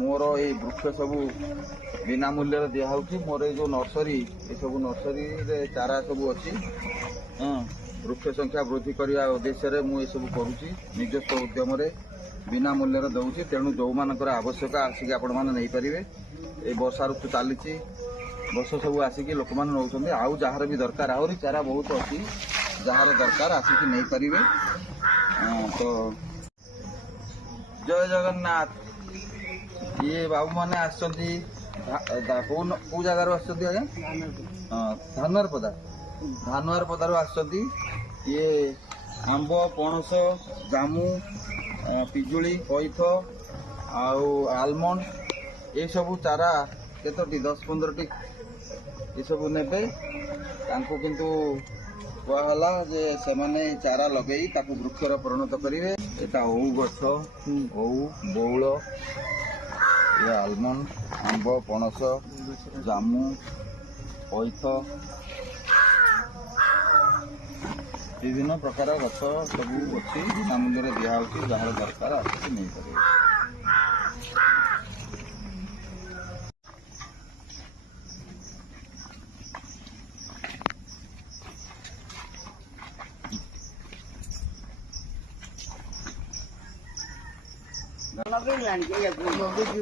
मोर ये वृक्ष सब बिना मूल्य दिया मोर ये जो नर्सरी ये सब नर्सरी चारा सब अच्छी वृक्ष संख्या वृद्धि करने उद्देश्य मुझे सब करुच्ची निजस्व उद्यम बिना मूल्य दौची तेणु जो मानकर आवश्यक आसिक आपण मैंने नहीं पारे ये वर्षा ऋतु चली बस सब आसिक लोक मैंने नौ आउ जार भी दरकार आहरी चारा बहुत अच्छी जार दरकार आसिक नहीं पारे। तो जय जगन्नाथ ये बाबू मैंने आसछंती कौ जगार आसछंती आज्ञा धानुआर पदार आसछंती ये आंब पणस जामु पिजुली कईथ आलमंड ये सब चारा केतोटी 10-15टी ये सब नेबे तांको किंतु कहला जे से माने चारा लगे ताकू वृक्षर परिणत करेंगे। एटा ओउ गछ ओउ बौल ये आलमंड आंब पणस जामु कईथ विभिन्न प्रकार गछ सब अच्छी बिना मूल्य दिया जार दरकार आसिक नहीं पारे।